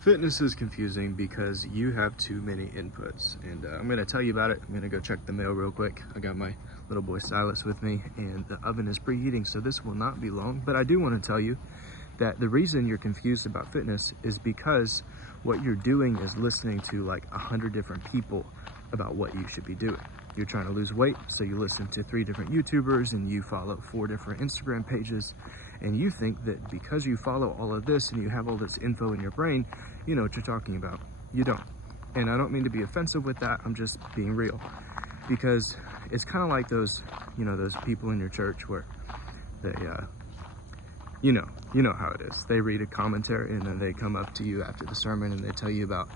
Fitness is confusing because you have too many inputs, and I'm going to tell you about it. I'm going to go check the mail real quick. I got my little boy Silas with me, and the oven is preheating, so this will not be long. But I do want to tell you that the reason you're confused about fitness is because what you're doing is listening to like 100 different people about what you should be doing. You're trying to lose weight, so you listen to 3 different YouTubers and you follow 4 different Instagram pages, and you think that because you follow all of this and you have all this info in your brain, you know what you're talking about. You don't. And I don't mean to be offensive with that, I'm just being real. Because it's kind of like those, those people in your church where they, you know how it is. They read a commentary and then they come up to you after the sermon and they tell you about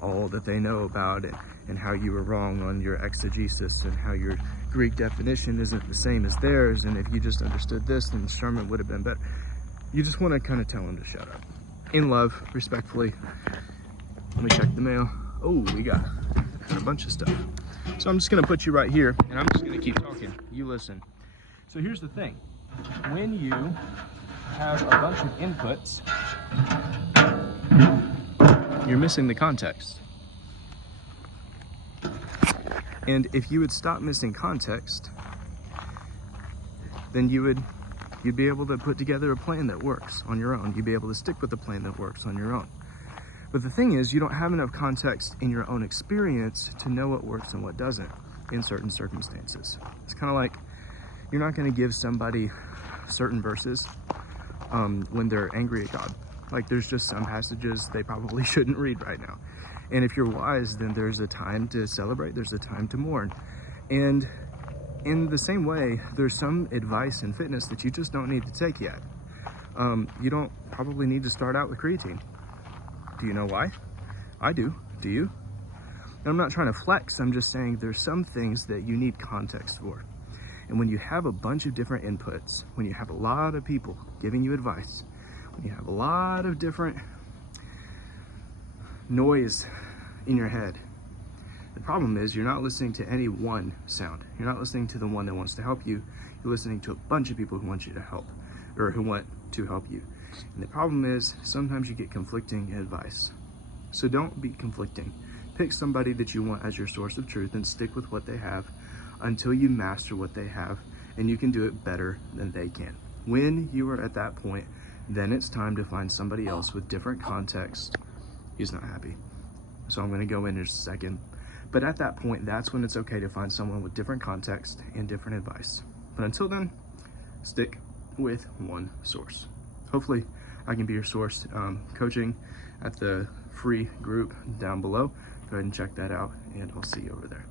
all that they know about it and how you were wrong on your exegesis and how your Greek definition isn't the same as theirs, and if you just understood this, then the sermon would have been better. You just want to kind of tell them to shut up. In love, respectfully. Let me check the mail. Oh, we got a bunch of stuff. So I'm just going to put you right here, and I'm just going to keep talking. You listen. So here's the thing. When you have a bunch of inputs, you're missing the context. And if you would stop missing context, then you'd be able to put together a plan that works on your own. You'd be able to stick with the plan that works on your own. But the thing is, you don't have enough context in your own experience to know what works and what doesn't in certain circumstances. It's kind of like you're not going to give somebody certain verses when they're angry at God. Like, there's just some passages they probably shouldn't read right now. And if you're wise, then there's a time to celebrate, there's a time to mourn. And in the same way, there's some advice in fitness that you just don't need to take yet. You don't probably need to start out with creatine. Do you know why? I do. Do you? And I'm not trying to flex, I'm just saying there's some things that you need context for. And when you have a bunch of different inputs, when you have a lot of people giving you advice, when you have a lot of different noise in your head, the problem is you're not listening to any one sound. You're not listening to the one that wants to help you. You're listening to a bunch of people who want you to help, or who want to help you. And the problem is sometimes you get conflicting advice. So don't be conflicting. Pick somebody that you want as your source of truth and stick with what they have until you master what they have, and you can do it better than they can. When you are at that point, then it's time to find somebody else with different context. He's not happy. So I'm going to go in just a second. But at that point, that's when it's okay to find someone with different context and different advice. But until then, stick with one source. Hopefully, I can be your source. Coaching at the free group down below. Go ahead and check that out, and I'll see you over there.